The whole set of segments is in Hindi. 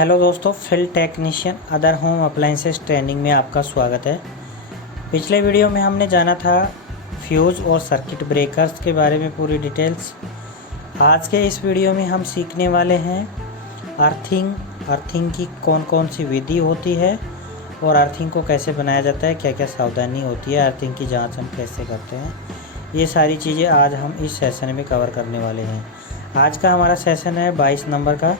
हेलो दोस्तों, field technician other home appliances training में आपका स्वागत है। पिछले वीडियो में हमने जाना था फ्यूज़ और सर्किट ब्रेकर्स के बारे में पूरी डिटेल्स। आज के इस वीडियो में हम सीखने वाले हैं अर्थिंग की कौन कौन सी विधि होती है और अर्थिंग को कैसे बनाया जाता है, क्या क्या सावधानी होती है, अर्थिंग की जांच हम कैसे करते हैं। ये सारी चीज़ें आज हम इस सेशन में कवर करने वाले हैं। आज का हमारा सेशन है 22 नंबर का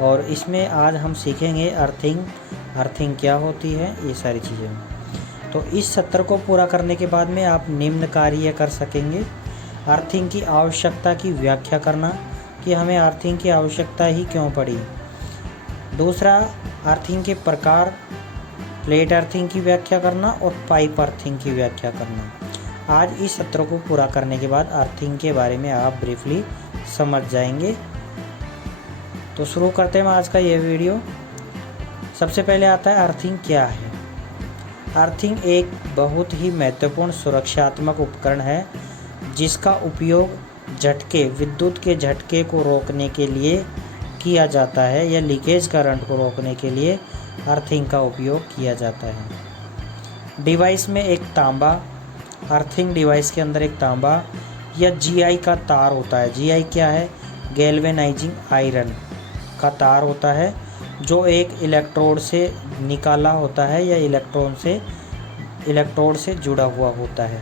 और इसमें आज हम सीखेंगे अर्थिंग क्या होती है, ये सारी चीज़ें। तो इस सत्र को पूरा करने के बाद में आप निम्न कार्य कर सकेंगे। अर्थिंग की आवश्यकता की व्याख्या करना कि हमें अर्थिंग की आवश्यकता ही क्यों पड़ी। दूसरा, अर्थिंग के प्रकार, प्लेट अर्थिंग की व्याख्या करना और पाइप अर्थिंग की व्याख्या करना। आज इस सत्र को पूरा करने के बाद अर्थिंग के बारे में आप ब्रीफली समझ जाएंगे। तो शुरू करते हैं आज का ये वीडियो। सबसे पहले आता है अर्थिंग क्या है। अर्थिंग एक बहुत ही महत्वपूर्ण सुरक्षात्मक उपकरण है जिसका उपयोग विद्युत के झटके को रोकने के लिए किया जाता है या लीकेज करंट को रोकने के लिए अर्थिंग का उपयोग किया जाता है। डिवाइस में एक तांबा, अर्थिंग डिवाइस के अंदर एक तांबा या जीआई का तार होता है। जीआई क्या है? गैल्वेनाइजिंग आयरन का तार होता है जो एक इलेक्ट्रोड से निकाला होता है या इलेक्ट्रोड से जुड़ा हुआ होता है।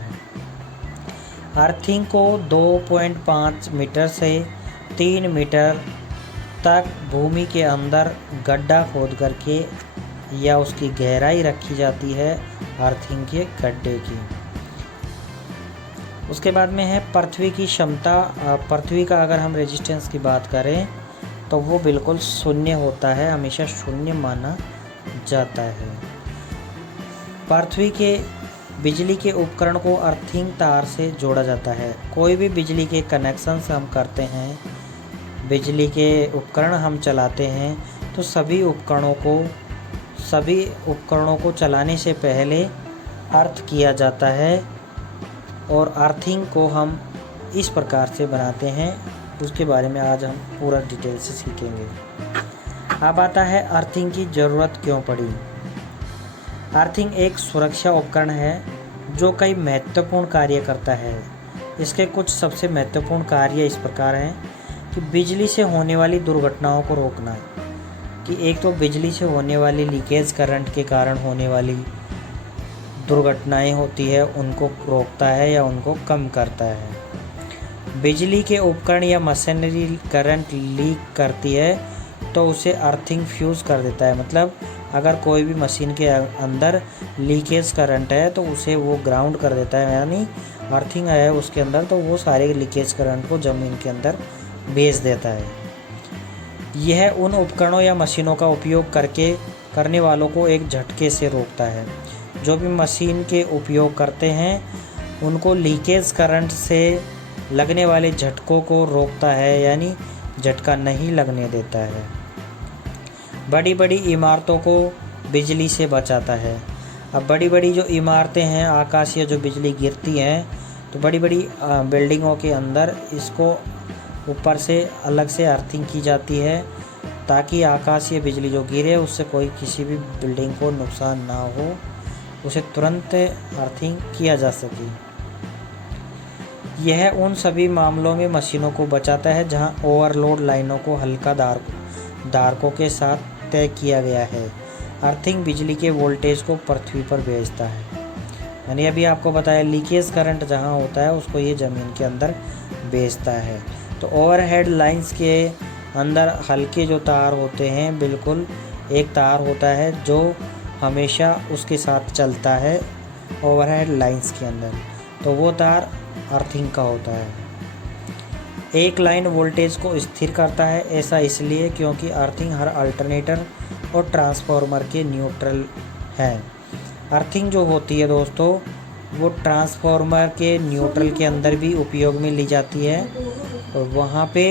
अर्थिंग को 2.5 मीटर से 3 मीटर तक भूमि के अंदर गड्ढा खोद करके या उसकी गहराई रखी जाती है अर्थिंग के गड्ढे की। उसके बाद में है पृथ्वी की क्षमता। पृथ्वी का अगर हम रेजिस्टेंस की बात करें तो वो बिल्कुल शून्य होता है, हमेशा शून्य माना जाता है। पृथ्वी के बिजली के उपकरण को अर्थिंग तार से जोड़ा जाता है। कोई भी बिजली के कनेक्शन हम करते हैं, बिजली के उपकरण हम चलाते हैं तो सभी उपकरणों को चलाने से पहले अर्थ किया जाता है और अर्थिंग को हम इस प्रकार से बनाते हैं। उसके बारे में आज हम पूरा डिटेल से सीखेंगे। अब आता है अर्थिंग की ज़रूरत क्यों पड़ी। अर्थिंग एक सुरक्षा उपकरण है जो कई महत्वपूर्ण कार्य करता है। इसके कुछ सबसे महत्वपूर्ण कार्य इस प्रकार हैं कि बिजली से होने वाली दुर्घटनाओं को रोकना, कि एक तो बिजली से होने वाली लीकेज करंट के कारण होने वाली दुर्घटनाएं होती है उनको रोकता है या उनको कम करता है। बिजली के उपकरण या मशीनरी करंट लीक करती है तो उसे अर्थिंग फ्यूज़ कर देता है। मतलब अगर कोई भी मशीन के अंदर लीकेज करंट है तो उसे वो ग्राउंड कर देता है, यानी अर्थिंग है उसके अंदर तो वो सारे लीकेज करंट को ज़मीन के अंदर भेज देता है। यह उन उपकरणों या मशीनों का उपयोग करने वालों को एक झटके से रोकता है। जो भी मशीन के उपयोग करते हैं उनको लीकेज करंट से लगने वाले झटकों को रोकता है, यानी झटका नहीं लगने देता है। बड़ी बड़ी इमारतों को बिजली से बचाता है। अब बड़ी बड़ी जो इमारतें हैं, आकाशीय जो बिजली गिरती हैं, तो बड़ी बड़ी बिल्डिंगों के अंदर इसको ऊपर से अलग से अर्थिंग की जाती है ताकि आकाशीय बिजली जो गिरे उससे कोई किसी भी बिल्डिंग को नुकसान ना हो, उसे तुरंत अर्थिंग किया जा सके। यह उन सभी मामलों में मशीनों को बचाता है जहां ओवरलोड लाइनों को हल्का धारकों के साथ तय किया गया है। अर्थिंग बिजली के वोल्टेज को पृथ्वी पर भेजता है, यानी अभी आपको बताया लीकेज करंट जहां होता है उसको ये ज़मीन के अंदर भेजता है। तो ओवरहेड लाइंस के अंदर हल्के जो तार होते हैं, बिल्कुल एक तार होता है जो हमेशा उसके साथ चलता है ओवरहेड लाइंस के अंदर, तो वो तार अर्थिंग का होता है। एक लाइन वोल्टेज को स्थिर करता है, ऐसा इसलिए क्योंकि अर्थिंग हर अल्टरनेटर और ट्रांसफार्मर के न्यूट्रल है। अर्थिंग जो होती है दोस्तों वो ट्रांसफार्मर के न्यूट्रल के अंदर भी उपयोग में ली जाती है और वहाँ पे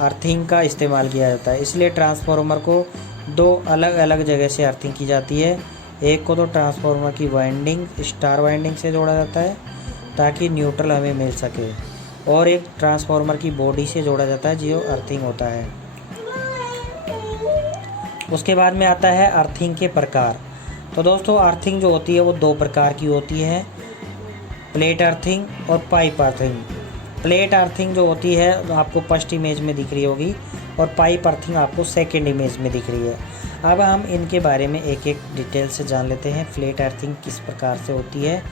अर्थिंग का इस्तेमाल किया जाता है। इसलिए ट्रांसफार्मर को दो अलग अलग जगह से अर्थिंग की जाती है। एक को तो ट्रांसफार्मर की वाइंडिंग स्टार वाइंडिंग से जोड़ा जाता है ताकि न्यूट्रल हमें मिल सके, और एक ट्रांसफार्मर की बॉडी से जोड़ा जाता है जो अर्थिंग होता है। उसके बाद में आता है अर्थिंग के प्रकार। तो दोस्तों अर्थिंग जो होती है वो 2 प्रकार की होती है, प्लेट अर्थिंग और पाइप अर्थिंग। प्लेट अर्थिंग जो होती है तो आपको फर्स्ट इमेज में दिख रही होगी और पाइप अर्थिंग आपको सेकंड इमेज में दिख रही है। अब हम इनके बारे में एक एक डिटेल से जान लेते हैं। प्लेट अर्थिंग किस प्रकार से होती है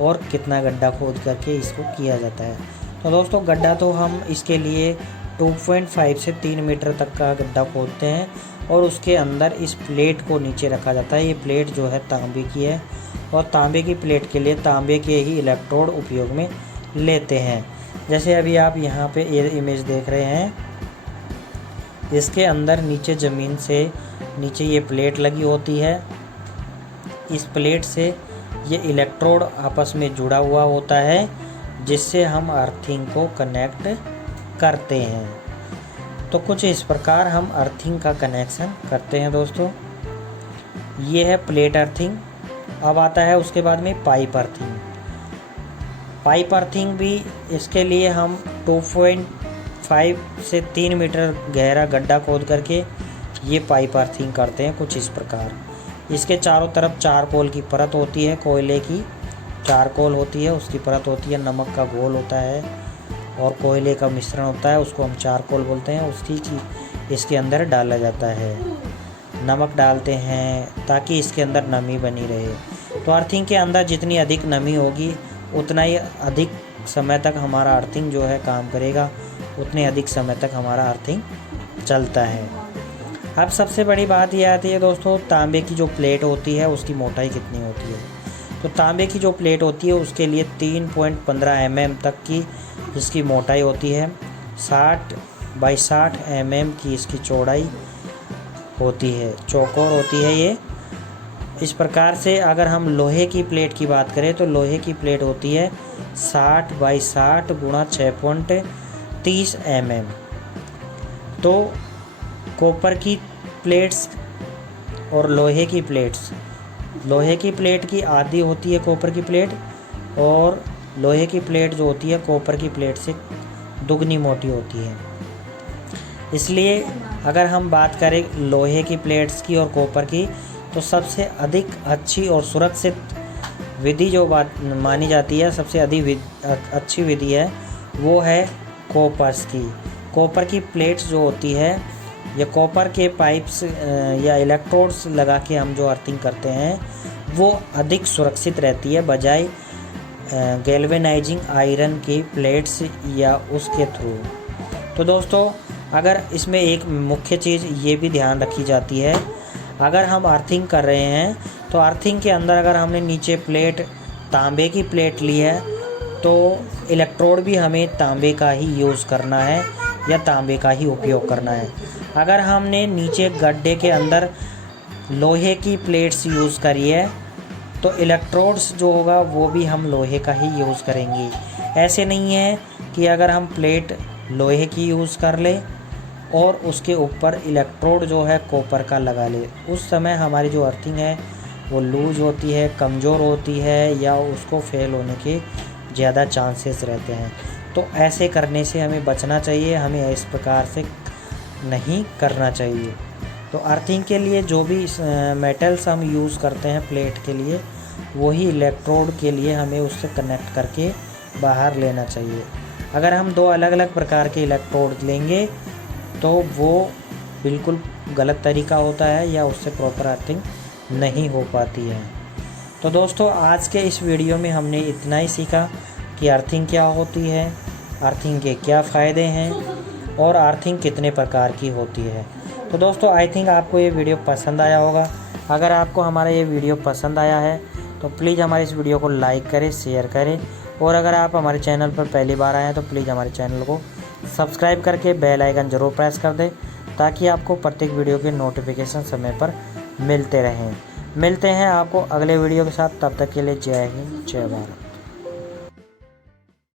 और कितना गड्ढा खोद करके इसको किया जाता है। तो दोस्तों गड्ढा तो हम इसके लिए 2.5 से 3 मीटर तक का गड्ढा खोदते हैं और उसके अंदर इस प्लेट को नीचे रखा जाता है। ये प्लेट जो है तांबे की है और तांबे की प्लेट के लिए तांबे के ही इलेक्ट्रोड उपयोग में लेते हैं। जैसे अभी आप यहाँ पे ये इमेज देख रहे हैं, इसके अंदर नीचे ज़मीन से नीचे ये प्लेट लगी होती है। इस प्लेट से ये इलेक्ट्रोड आपस में जुड़ा हुआ होता है जिससे हम अर्थिंग को कनेक्ट करते हैं। तो कुछ इस प्रकार हम अर्थिंग का कनेक्शन करते हैं दोस्तों। ये है प्लेट अर्थिंग। अब आता है उसके बाद में पाइप अर्थिंग। पाइप अर्थिंग भी इसके लिए हम 2.5 से 3 मीटर गहरा गड्ढा खोद करके ये पाइप अर्थिंग करते हैं कुछ इस प्रकार। इसके चारों तरफ चारकोल की परत होती है, कोयले की चारकोल होती है, उसकी परत होती है, नमक का घोल होता है और कोयले का मिश्रण होता है, उसको हम चारकोल बोलते हैं। उसकी इसके अंदर डाला जाता है, नमक डालते हैं ताकि इसके अंदर नमी बनी रहे। तो अर्थिंग के अंदर जितनी अधिक नमी होगी उतना ही अधिक समय तक हमारा अर्थिंग जो है काम करेगा, उतने अधिक समय तक हमारा अर्थिंग चलता है। अब सबसे बड़ी बात ये आती है दोस्तों, तांबे की जो प्लेट होती है उसकी मोटाई कितनी होती है। तो तांबे की जो प्लेट होती है उसके लिए 3.15 mm तक की इसकी मोटाई होती है। 60 बाई 60 mm की इसकी चौड़ाई होती है, चौकोर होती है ये। इस प्रकार से अगर हम लोहे की प्लेट की बात करें तो लोहे की प्लेट होती है 60 बाई 60 गुणा 6.30 mm। तो कॉपर की प्लेट्स और लोहे की प्लेट्स, लोहे की प्लेट की आधी होती है कॉपर की प्लेट और लोहे की प्लेट जो होती है कॉपर की प्लेट से दुगनी मोटी होती है। इसलिए अगर हम बात करें लोहे की प्लेट्स की और कॉपर की, तो सबसे अधिक अच्छी और सुरक्षित विधि जो बात मानी जाती है, सबसे अधिक अच्छी विधि है वो है कॉपर्स की। कॉपर की प्लेट्स जो होती है या कॉपर के पाइप्स या इलेक्ट्रोड्स लगा के हम जो अर्थिंग करते हैं वो अधिक सुरक्षित रहती है बजाय गैल्वेनाइजिंग आयरन की प्लेट्स या उसके थ्रू। तो दोस्तों अगर इसमें एक मुख्य चीज़ ये भी ध्यान रखी जाती है, अगर हम अर्थिंग कर रहे हैं तो अर्थिंग के अंदर अगर हमने नीचे प्लेट तांबे की प्लेट ली है तो इलेक्ट्रोड भी हमें तांबे का ही यूज़ करना है या तांबे का ही उपयोग करना है। अगर हमने नीचे गड्ढे के अंदर लोहे की प्लेट्स यूज़ करी है तो इलेक्ट्रोड्स जो होगा वो भी हम लोहे का ही यूज़ करेंगे। ऐसे नहीं है कि अगर हम प्लेट लोहे की यूज़ कर ले और उसके ऊपर इलेक्ट्रोड जो है कॉपर का लगा ले, उस समय हमारी जो अर्थिंग है वो लूज होती है, कमज़ोर होती है या उसको फेल होने के ज़्यादा चांसेस रहते हैं। तो ऐसे करने से हमें बचना चाहिए, हमें इस प्रकार से नहीं करना चाहिए। तो अर्थिंग के लिए जो भी मेटल्स हम यूज़ करते हैं प्लेट के लिए, वही इलेक्ट्रोड के लिए हमें उससे कनेक्ट करके बाहर लेना चाहिए। अगर हम 2 अलग अलग प्रकार के इलेक्ट्रोड लेंगे तो वो बिल्कुल गलत तरीका होता है या उससे प्रॉपर अर्थिंग नहीं हो पाती है। तो दोस्तों आज के इस वीडियो में हमने इतना ही सीखा कि अर्थिंग क्या होती है, अर्थिंग के क्या फ़ायदे हैं और अर्थिंग कितने प्रकार की होती है। तो दोस्तों आई थिंक आपको ये वीडियो पसंद आया होगा। अगर आपको हमारा ये वीडियो पसंद आया है तो प्लीज़ हमारे इस वीडियो को लाइक करें, शेयर करें और अगर आप हमारे चैनल पर पहली बार आए हैं तो प्लीज़ हमारे चैनल को सब्सक्राइब करके बेल आइकन ज़रूर प्रेस कर दें ताकि आपको प्रत्येक वीडियो के नोटिफिकेशन समय पर मिलते रहें। मिलते हैं आपको अगले वीडियो के साथ, तब तक के लिए जय हिंद, जय भारत।